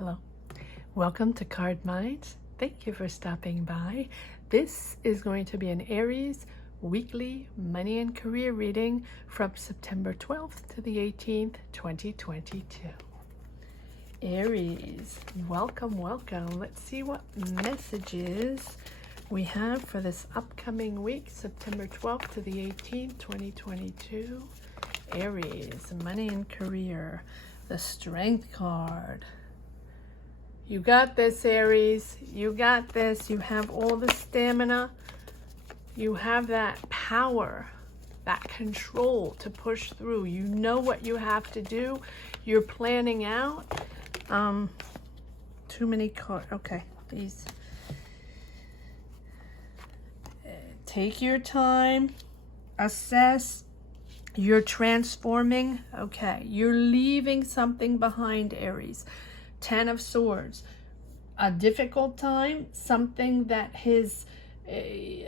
Hello. Welcome to Card Minds. Thank you for stopping by. This is going to be an Aries weekly money and career reading from September 12th to the 18th, 2022. Aries, welcome, welcome. Let's see what messages we have for this upcoming week, September 12th to the 18th, 2022. Aries, money and career, the Strength card. You got this, Aries. You got this. You have all the stamina. You have that power, that control to push through. You know what you have to do. You're planning out. Too many cards. Okay, these. Take your time. Assess. You're transforming. Okay, you're leaving something behind, Aries. 10 of Swords, a difficult time, something that is the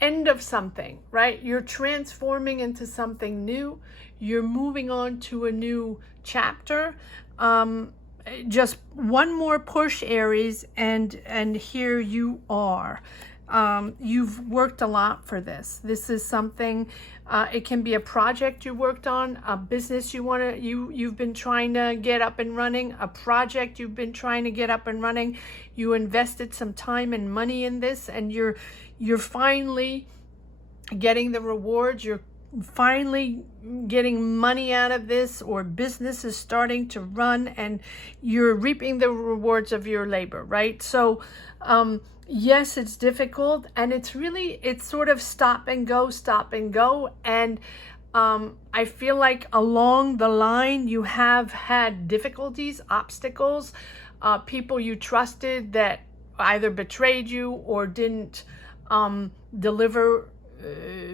end of something, right? You're transforming into something new. You're moving on to a new chapter. Just one more push, Aries, and here you are. You've worked a lot for this. This is something, it can be a project you worked on, a business you've been trying to get up and running, a project you've been trying to get up and running. You invested some time and money in this, and you're finally getting the rewards. You're finally getting money out of this, or business is starting to run and you're reaping the rewards of your labor, right? So, yes, it's difficult, and it's sort of stop and go. And I feel like along the line you have had difficulties, obstacles, people you trusted that either betrayed you or didn't deliver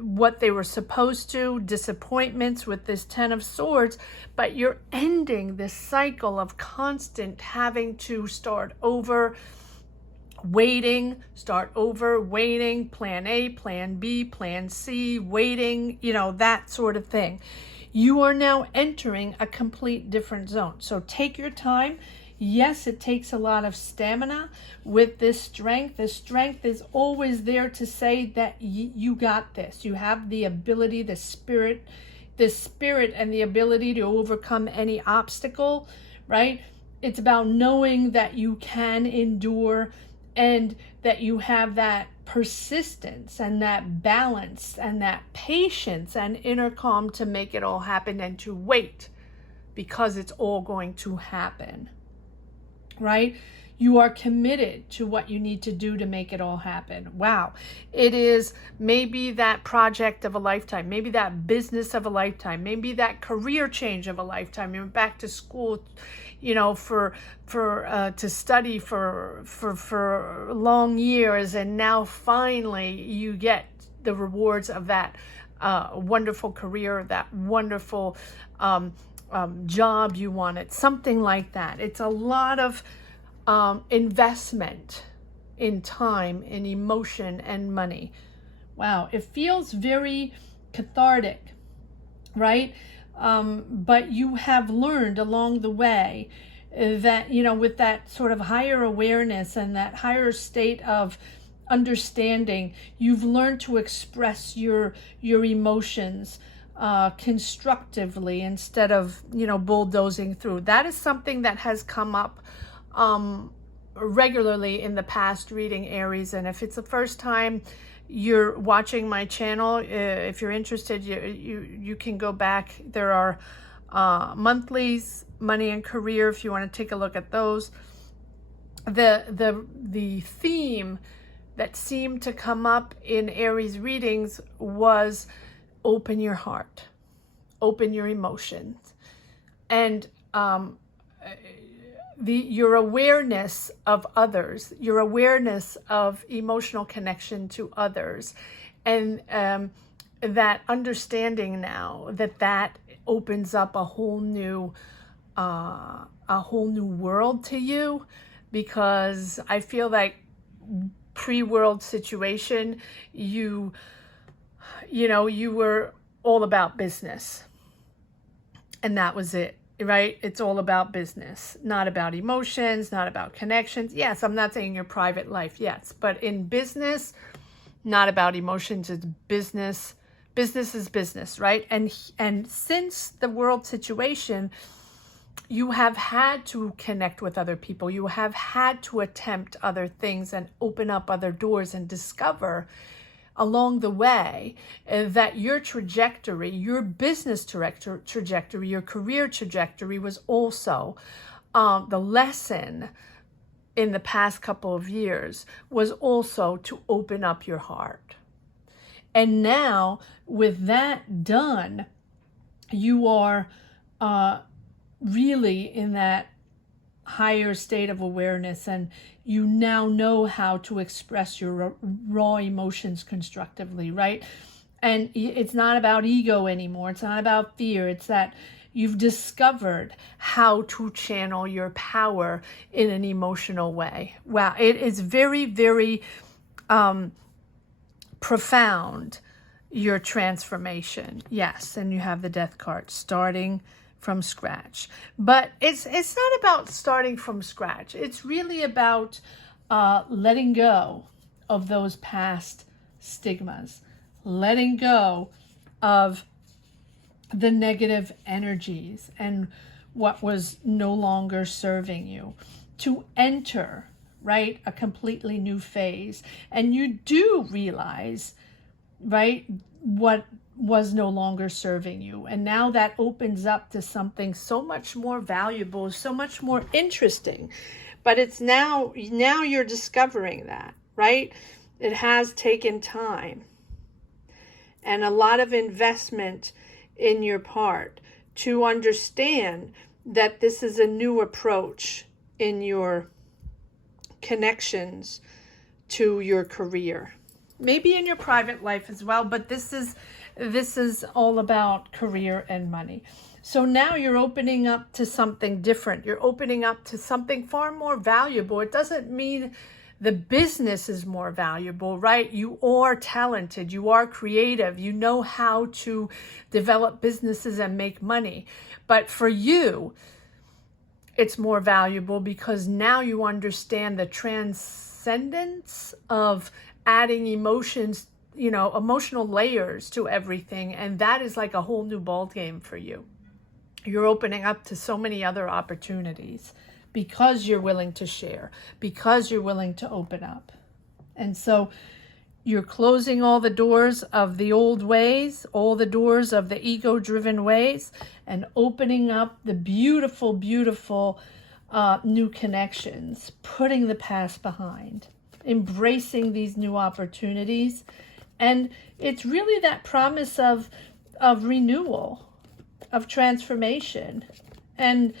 what they were supposed to, disappointments with this 10 of Swords, but you're ending this cycle of constant having to start over, waiting, plan A, plan B, plan C, waiting, that sort of thing. You are now entering a complete different zone. So take your time. Yes, it takes a lot of stamina with this strength. The strength is always there to say that you got this. You have the ability, the spirit and the ability to overcome any obstacle, right? It's about knowing that you can endure and that you have that persistence and that balance and that patience and inner calm to make it all happen and to wait, because it's all going to happen, right? You are committed to what you need to do to make it all happen. Wow. It is maybe that project of a lifetime, maybe that business of a lifetime, maybe that career change of a lifetime. You're back to school, to study for long years, and now finally you get the rewards of that wonderful career, that wonderful job you wanted, something like that. It's a lot of investment in time, in emotion, and money. Wow, it feels very cathartic, right? But you have learned along the way that, with that sort of higher awareness and that higher state of understanding, you've learned to express your emotions constructively instead of, bulldozing through. That is something that has come up regularly in the past reading, Aries. And if it's the first time you're watching my channel, if you're interested, you can go back. There are monthlies, money and career, if you want to take a look at those. The theme that seemed to come up in Aries readings was open your heart, open your emotions, and your awareness of others, your awareness of emotional connection to others, and that understanding now that opens up a whole new world to you, because I feel like pre-world situation, you were all about business, and that was it. right? It's all about business, not about emotions, not about connections. Yes, I'm not saying your private life, yes, but in business, not about emotions, it's business. Business is business, right? And since the world situation, you have had to connect with other people. You have had to attempt other things and open up other doors and discover along the way that your trajectory, your business trajectory, your career trajectory was also the lesson in the past couple of years was also to open up your heart. And now with that done, you are really in that higher state of awareness, and you now know how to express your raw emotions constructively, right? And it's not about ego anymore. It's not about fear. It's that you've discovered how to channel your power in an emotional way. Wow, it is very, very profound, your transformation. Yes, and you have the Death card, starting from scratch. But it's not about starting from scratch. It's really about letting go of those past stigmas, letting go of the negative energies and what was no longer serving you, to enter, right, a completely new phase. And you do realize, right, what was no longer serving you. And now that opens up to something so much more valuable, so much more interesting. But it's now you're discovering that, right? It has taken time and a lot of investment in your part to understand that this is a new approach in your connections to your career. Maybe in your private life as well, but this is all about career and money. So now you're opening up to something different. You're opening up to something far more valuable. It doesn't mean the business is more valuable, right? You are talented, you are creative, you know how to develop businesses and make money. But for you, it's more valuable because now you understand the transcendence of adding emotions, emotional layers to everything. And that is like a whole new ball game for you. You're opening up to so many other opportunities because you're willing to share, because you're willing to open up. And so you're closing all the doors of the old ways, all the doors of the ego-driven ways, and opening up the beautiful, beautiful new connections, putting the past behind, embracing these new opportunities. And it's really that promise of renewal, of transformation, and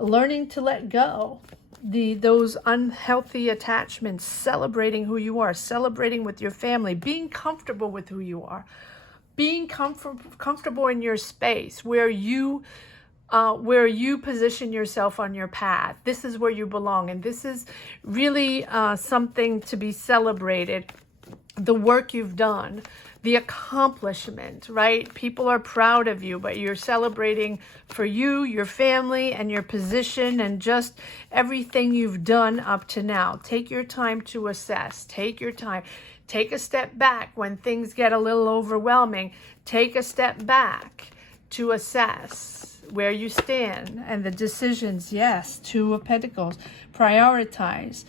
learning to let go those unhealthy attachments, celebrating who you are, celebrating with your family, being comfortable with who you are, being comfortable in your space where you position yourself on your path. This is where you belong, and this is really something to be celebrated. The work you've done, the accomplishment, right? People are proud of you, but you're celebrating for you, your family, and your position, and just everything you've done up to now. Take your time to assess. Take your time. Take a step back when things get a little overwhelming. Take a step back to assess where you stand and the decisions. Yes, Two of Pentacles. Prioritize.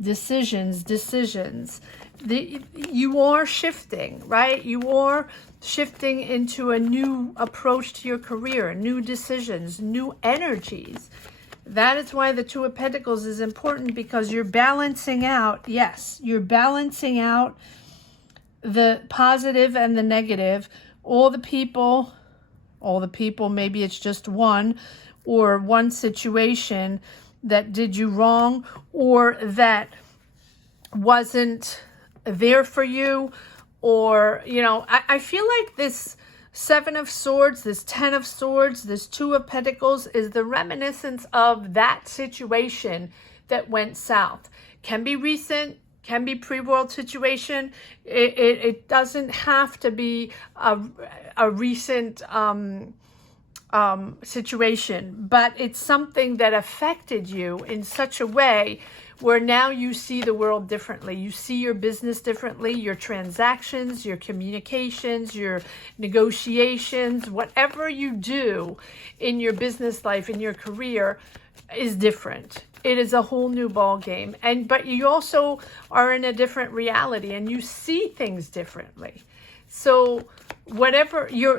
Decisions. You are shifting, right? You are shifting into a new approach to your career, new decisions, new energies. That is why the Two of Pentacles is important, because you're balancing out, yes, you're balancing out the positive and the negative. All the people, maybe it's just one, or one situation that did you wrong, or that wasn't there for you, or I feel like this Seven of Swords, this 10 of Swords, this Two of Pentacles is the reminiscence of that situation that went south. Can be recent, can be pre-world situation. It doesn't have to be a recent situation, but it's something that affected you in such a way where now you see the world differently. You see your business differently, your transactions, your communications, your negotiations, whatever you do in your business life, in your career, is different. It is a whole new ball game. But you also are in a different reality and you see things differently. So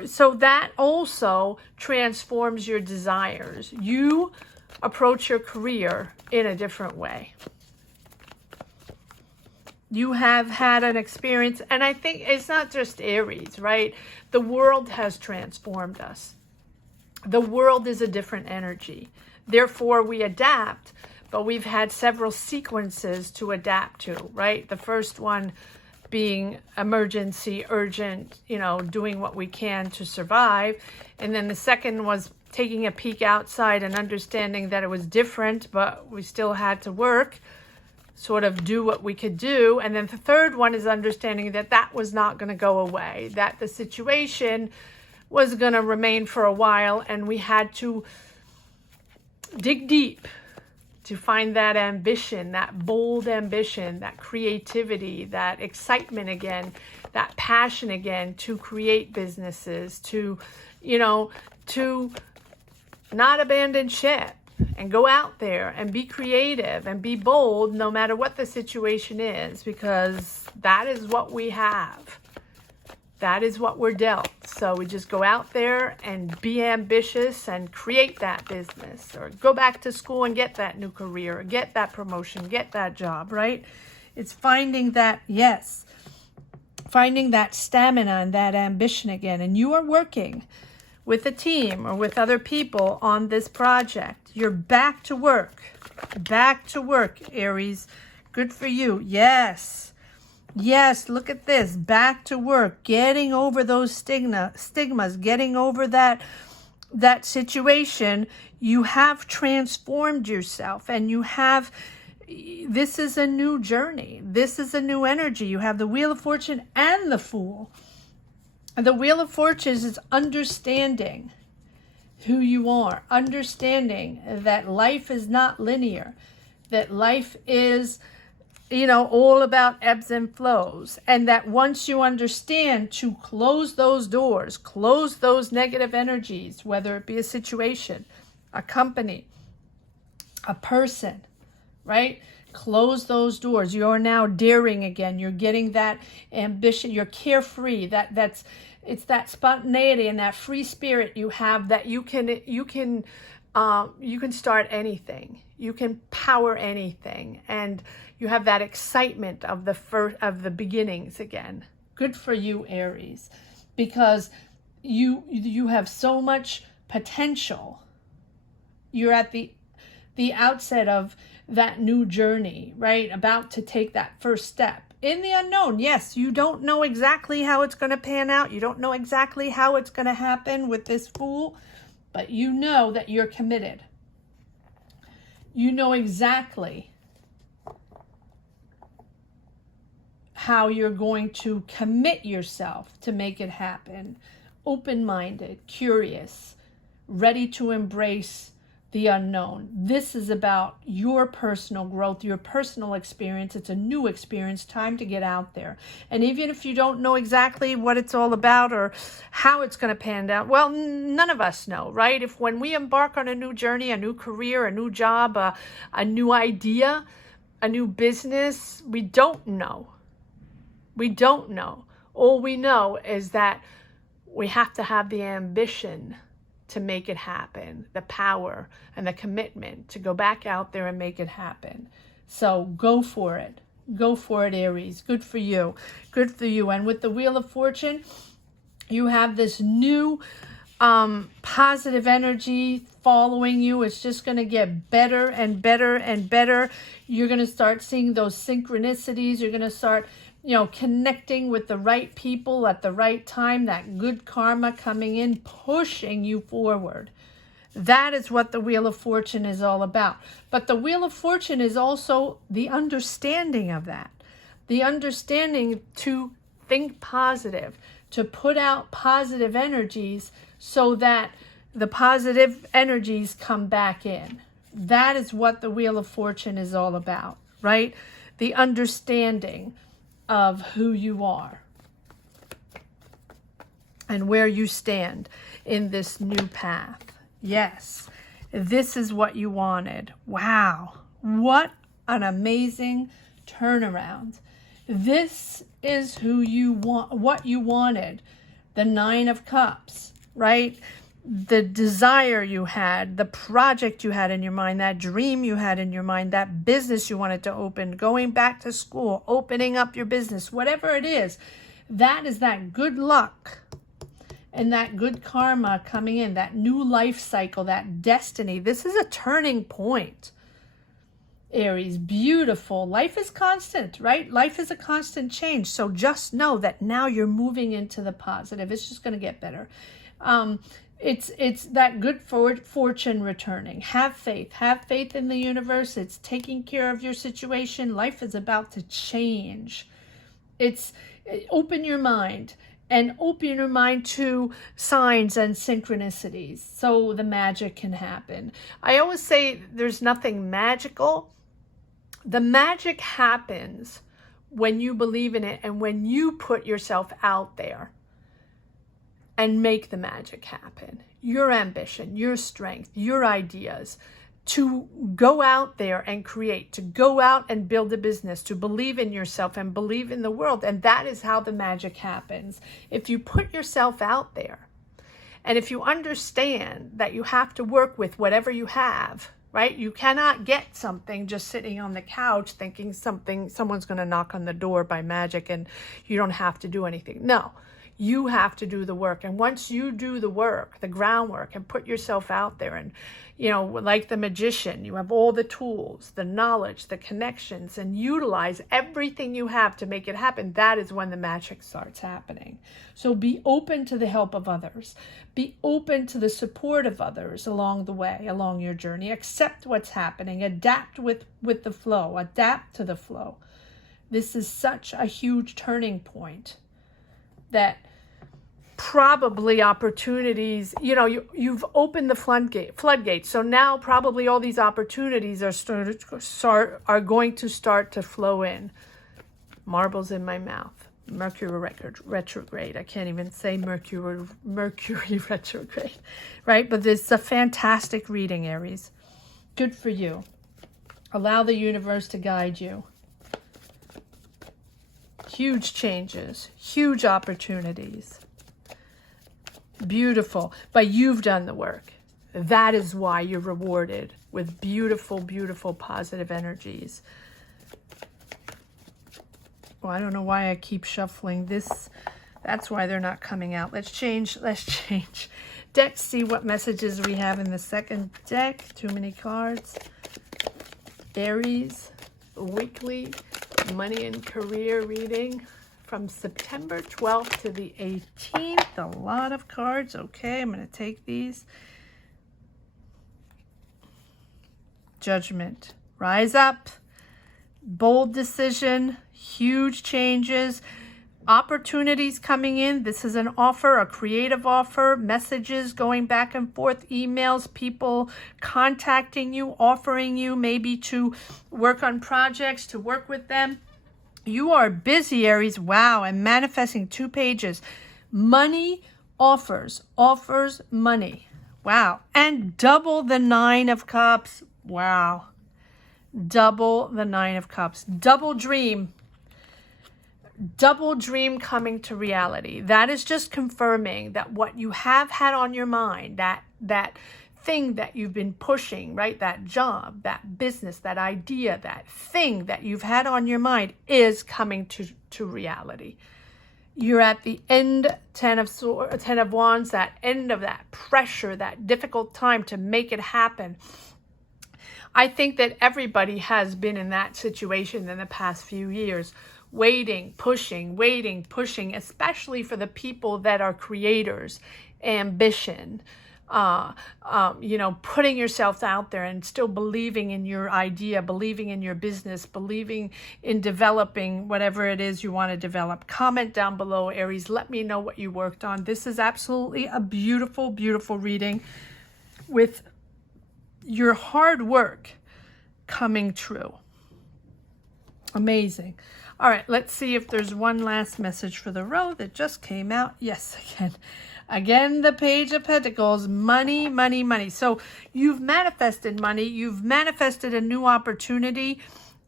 so that also transforms your desires. You approach your career in a different way. You have had an experience, and I think it's not just Aries, right? The world has transformed us. The world is a different energy. Therefore, we adapt, but we've had several sequences to adapt to, right? The first one being emergency, urgent, doing what we can to survive. And then the second was taking a peek outside and understanding that it was different, but we still had to work, sort of do what we could do. And then the third one is understanding that that was not going to go away, that the situation was going to remain for a while, and we had to dig deep to find that ambition, that bold ambition, that creativity, that excitement again, that passion again to create businesses, to not abandon ship and go out there and be creative and be bold no matter what the situation is, because that is what we have. That is what we're dealt. So we just go out there and be ambitious and create that business, or go back to school and get that new career, or get that promotion, get that job, right? It's finding that, yes, finding that stamina and that ambition again. And you are working with a team or with other people on this project. You're back to work. Back to work, Aries. Good for you. Yes. Yes, look at this. Back to work, getting over those stigmas, getting over that situation. You have transformed yourself, and this is a new journey. This is a new energy. You have the Wheel of Fortune and the Fool. The Wheel of Fortune is understanding who you are, understanding that life is not linear, that life is all about ebbs and flows. And that once you understand to close those doors, close those negative energies, whether it be a situation, a company, a person, right? Close those doors. You're now daring again. You're getting that ambition. You're carefree. It's that spontaneity and that free spirit you have, that you can start anything. You can power anything, and you have that excitement of the beginnings again. Good for you, Aries, because you have so much potential. You're at the outset of that new journey, right? About to take that first step in the unknown. Yes, you don't know exactly how it's going to pan out. You don't know exactly how it's going to happen with this Fool, but you know that you're committed. You know exactly how you're going to commit yourself to make it happen. Open-minded, curious, ready to embrace the unknown. This is about your personal growth, your personal experience. It's a new experience, time to get out there. And even if you don't know exactly what it's all about or how it's going to pan out, well, none of us know, right? If when we embark on a new journey, a new career, a new job, a new idea, a new business, we don't know. We don't know. All we know is that we have to have the ambition to make it happen, the power and the commitment to go back out there and make it happen. So go for it. Go for it, Aries. Good for you. Good for you. And with the Wheel of Fortune, you have this new positive energy following you. It's just going to get better and better and better. You're going to start seeing those synchronicities. You're going to start connecting with the right people at the right time, that good karma coming in, pushing you forward. That is what the Wheel of Fortune is all about. But the Wheel of Fortune is also the understanding of that. The understanding to think positive, to put out positive energies so that the positive energies come back in. That is what the Wheel of Fortune is all about, right? The understanding of who you are and where you stand in this new path. Yes, this is what you wanted. Wow, what an amazing turnaround. This is who you want, what you wanted. The Nine of Cups, right? The desire you had, the project you had in your mind, that dream you had in your mind, that business you wanted to open, going back to school, opening up your business, whatever it is, that is that good luck and that good karma coming in, that new life cycle, that destiny. This is a turning point, Aries. Beautiful. Life is constant, right? Life is a constant change. So just know that now you're moving into the positive. It's just going to get better. It's that good fortune returning. Have faith. Have faith in the universe. It's taking care of your situation. Life is about to change. It's open your mind and open your mind to signs and synchronicities so the magic can happen. I always say there's nothing magical. The magic happens when you believe in it and when you put yourself out there and make the magic happen. Your ambition, your strength, your ideas, to go out there and create, to go out and build a business, to believe in yourself and believe in the world. And that is how the magic happens. If you put yourself out there, and if you understand that you have to work with whatever you have, right? You cannot get something just sitting on the couch thinking someone's going to knock on the door by magic and you don't have to do anything. No. You have to do the work. And once you do the work, the groundwork, and put yourself out there and, you know, like the magician, you have all the tools, the knowledge, the connections, and utilize everything you have to make it happen. That is when the magic starts happening. So be open to the help of others. Be open to the support of others along the way, along your journey. Accept what's happening. Adapt with the flow. Adapt to the flow. This is such a huge turning point that probably opportunities, you know, you've opened the floodgates. So now probably all these opportunities are going to start to flow in. Marbles in my mouth. Mercury retrograde. I can't even say Mercury retrograde, right? But this is a fantastic reading, Aries. Good for you. Allow the universe to guide you. Huge changes, huge opportunities. Beautiful. But you've done the work. That is why you're rewarded with beautiful, beautiful positive energies. Well, I don't know why I keep shuffling this. That's why they're not coming out. Let's change. Deck, see what messages we have in the second deck. Too many cards. Aries, weekly money and career reading from September 12th to the 18th. A lot of cards. Okay, I'm going to take these. Judgment. Rise up. Bold decision. Huge changes. Opportunities coming in. This is an offer, a creative offer. Messages going back and forth. Emails. People contacting you, offering you maybe to work on projects, to work with them. You are busy, Aries. Wow. I'm manifesting 2 pages. Money offers. Offers money. Wow. And double the 9 of Cups. Wow. Double the 9 of Cups. Double dream. Double dream coming to reality. That is just confirming that what you have had on your mind, that thing that you've been pushing, right? That job, that business, that idea, that thing that you've had on your mind is coming to reality. You're at the end, 10 of Wands, that end of that pressure, that difficult time to make it happen. I think that everybody has been in that situation in the past few years. Waiting, pushing, especially for the people that are creators, ambition, you know, putting yourself out there and still believing in your idea, believing in your business, believing in developing whatever it is you want to develop. Comment down below, Aries. Let me know what you worked on. This is absolutely a beautiful, beautiful reading with your hard work coming true. Amazing. All right, let's see if there's one last message for the row that just came out. Yes, again, the Page of Pentacles, money, money, money. So you've manifested money, you've manifested a new opportunity,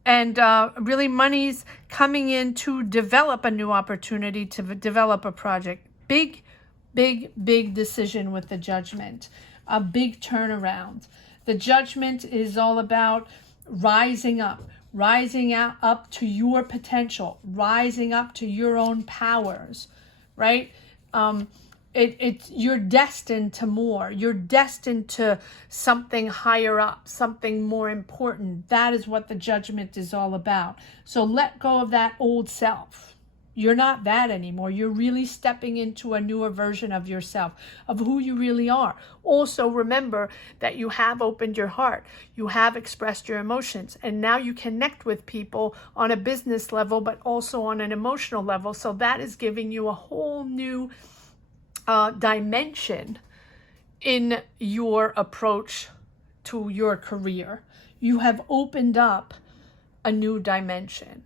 and really money's coming in to develop a new opportunity, to develop a project. Big, big, big decision with the Judgment, a big turnaround. The Judgment is all about rising up to your potential, rising up to your own powers, right? You're destined to more. You're destined to something higher up, something more important. That is what the Judgment is all about. So let go of that old self. You're not that anymore. You're really stepping into a newer version of yourself, of who you really are. Also, remember that you have opened your heart. You have expressed your emotions. And now you connect with people on a business level, but also on an emotional level. So that is giving you a whole new dimension in your approach to your career. You have opened up a new dimension,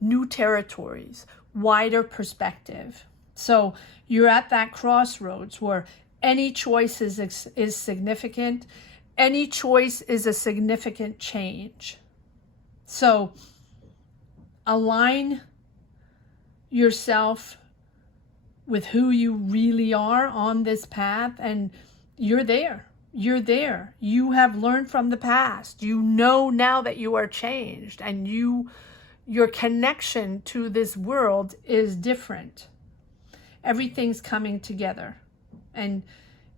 new territories, wider perspective. So you're at that crossroads where any choice is significant. Any choice is a significant change. So align yourself with who you really are on this path, and you're there. You're there. You have learned from the past. You know now that you are changed, and your connection to this world is different. Everything's coming together, and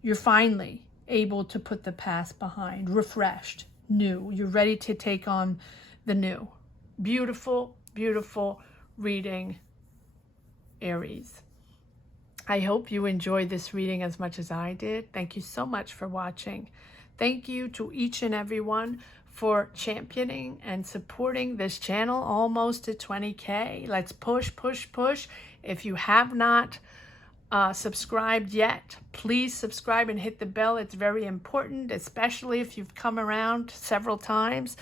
you're finally able to put the past behind, refreshed, new. You're ready to take on the new. Beautiful, beautiful reading, Aries. I hope you enjoyed this reading as much as I did. Thank you so much for watching. Thank you to each and everyone for championing and supporting this channel, almost to 20K. Let's push, push, push. If you have not subscribed yet, please subscribe and hit the bell. It's very important, especially if you've come around several times.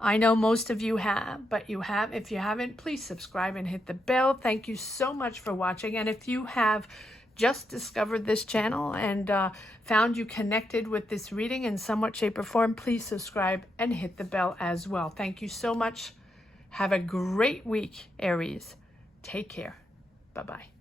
I know most of you have, but if you haven't, please subscribe and hit the bell. Thank you so much for watching. And if you have just discovered this channel and found you connected with this reading in somewhat shape or form, please subscribe and hit the bell as well. Thank you so much. Have a great week, Aries. Take care. Bye-bye.